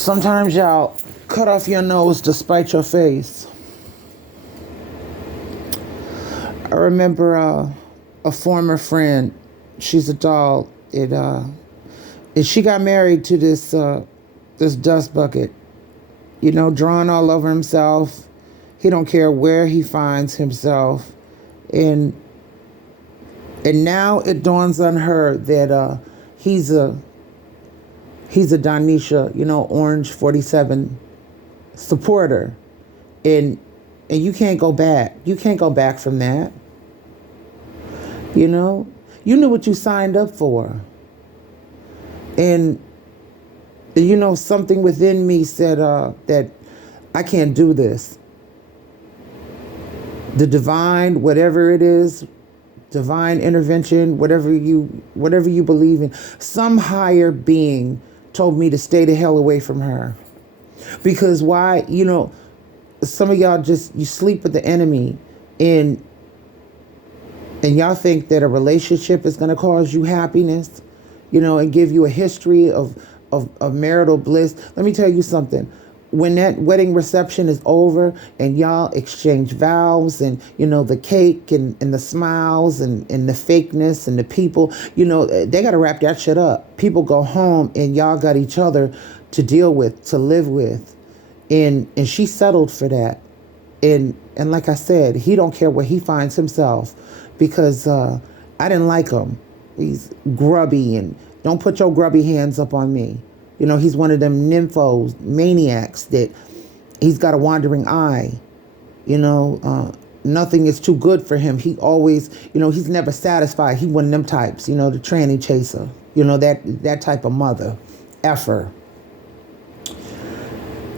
Sometimes y'all cut off your nose to spite your face. I remember a former friend. She's a doll. She got married to this dust bucket. Drawn all over himself. He don't care where he finds himself, and now it dawns on her that he's a Donisha, Orange 47 supporter, and you can't go back. You can't go back from that. You knew what you signed up for, and something within me said that I can't do this. The divine, whatever it is, divine intervention, whatever you believe in, some higher being told me to stay the hell away from her. Because why? Some of y'all you sleep with the enemy, and y'all think that a relationship is going to cause you happiness, and give you a history of marital bliss. Let me tell you something. When that wedding reception is over and y'all exchange vows and, the cake and the smiles and the fakeness and the people, they got to wrap that shit up. People go home and y'all got each other to deal with, to live with. And she settled for that. And like I said, he don't care where he finds himself, because I didn't like him. He's grubby, and don't put your grubby hands up on me. He's one of them nymphos, maniacs, that he's got a wandering eye. Nothing is too good for him. He always, he's never satisfied. He one of them types, the tranny chaser, that type of mother, effer.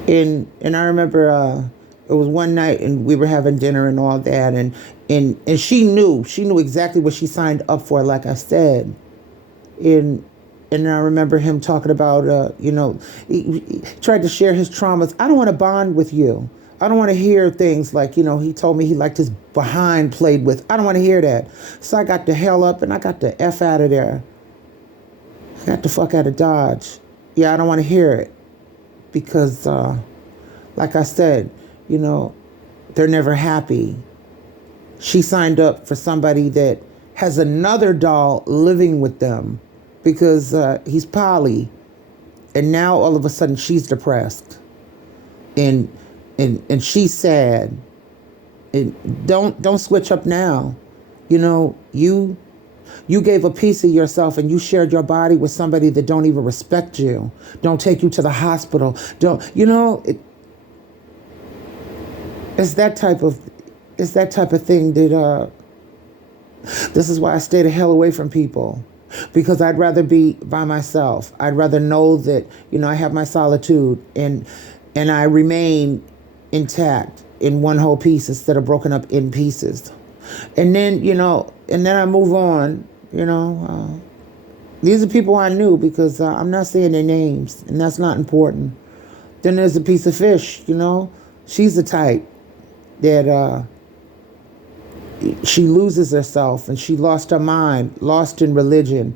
And I remember it was one night and we were having dinner and all that, and she knew exactly what she signed up for, like I said. And I remember him talking about, he tried to share his traumas. I don't want to bond with you. I don't want to hear things like, he told me he liked his behind played with. I don't want to hear that. So I got the hell up and I got the F out of there. I got the fuck out of Dodge. Yeah, I don't want to hear it. Because, like I said, they're never happy. She signed up for somebody that has another doll living with them, because he's poly, and now all of a sudden she's depressed, and she's sad. And don't switch up now. You gave a piece of yourself and you shared your body with somebody that don't even respect you, don't take you to the hospital, it's that type of thing that this is why I stay the hell away from people. Because I'd rather be by myself. I'd rather know that, I have my solitude and I remain intact in one whole piece instead of broken up in pieces. And then, I move on, These are people I knew, because I'm not saying their names, and that's not important. Then there's a piece of fish, She's the type that she loses herself, and she lost her mind, lost in religion.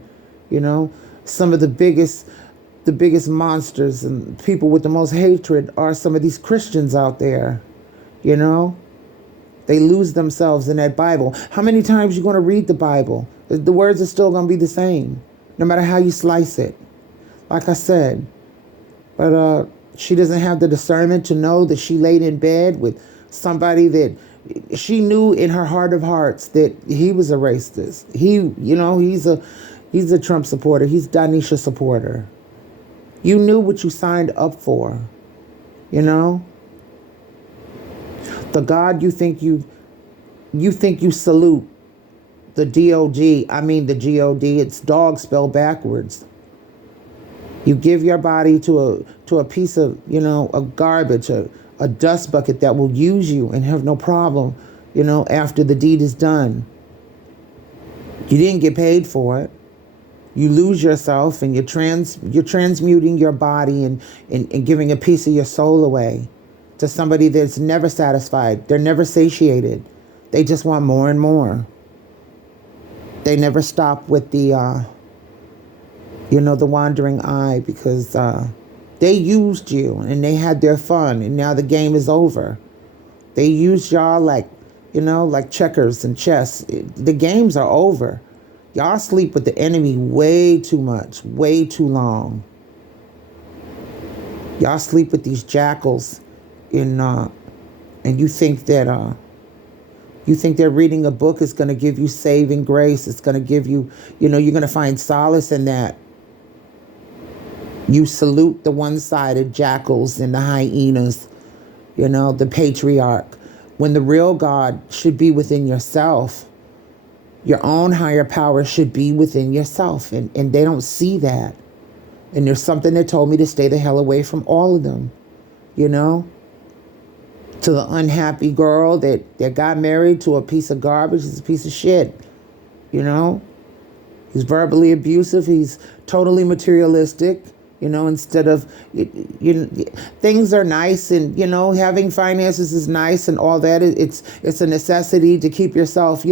Some of the biggest monsters and people with the most hatred are some of these Christians out there. They lose themselves in that Bible. How many times you going to read the Bible? The words are still going to be the same, no matter how you slice it. Like I said, but she doesn't have the discernment to know that she laid in bed with somebody that she knew in her heart of hearts that he was a racist. He's a Trump supporter. He's Donisha supporter. You knew what you signed up for. The God you think you salute, the D-O-G, I mean the G-O-D, it's dog spelled backwards. You give your body to a piece of, a garbage, a dust bucket that will use you and have no problem, after the deed is done. You didn't get paid for it. You lose yourself, and you're transmuting your body and giving a piece of your soul away to somebody that's never satisfied. They're never satiated. They just want more and more. They never stop with the wandering eye, because They used you and they had their fun, and now the game is over. They used y'all like, like checkers and chess. The games are over. Y'all sleep with the enemy way too much, way too long. Y'all sleep with these jackals and you think that reading a book is going to give you saving grace. It's going to give you, you're going to find solace in that. You salute the one-sided jackals and the hyenas, the patriarch, when the real God should be within yourself. Your own higher power should be within yourself, and they don't see that. And there's something that told me to stay the hell away from all of them, To the unhappy girl that got married to a piece of garbage, he's a piece of shit, He's verbally abusive, he's totally materialistic. Instead of, things are nice and, having finances is nice and all that. It's a necessity to keep yourself,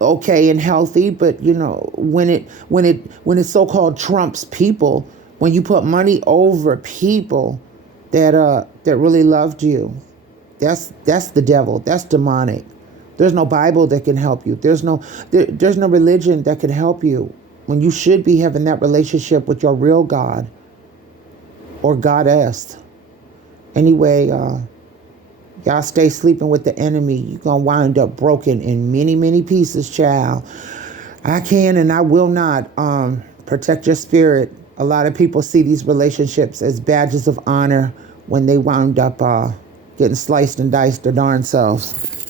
okay and healthy. But, when it so-called trumps people, when you put money over people that really loved you, that's the devil. That's demonic. There's no Bible that can help you. There's no religion that can help you when you should be having that relationship with your real God. Or goddess. Anyway, y'all stay sleeping with the enemy. You're going to wind up broken in many, many pieces, child. I can and I will not protect your spirit. A lot of people see these relationships as badges of honor when they wound up getting sliced and diced their darn selves.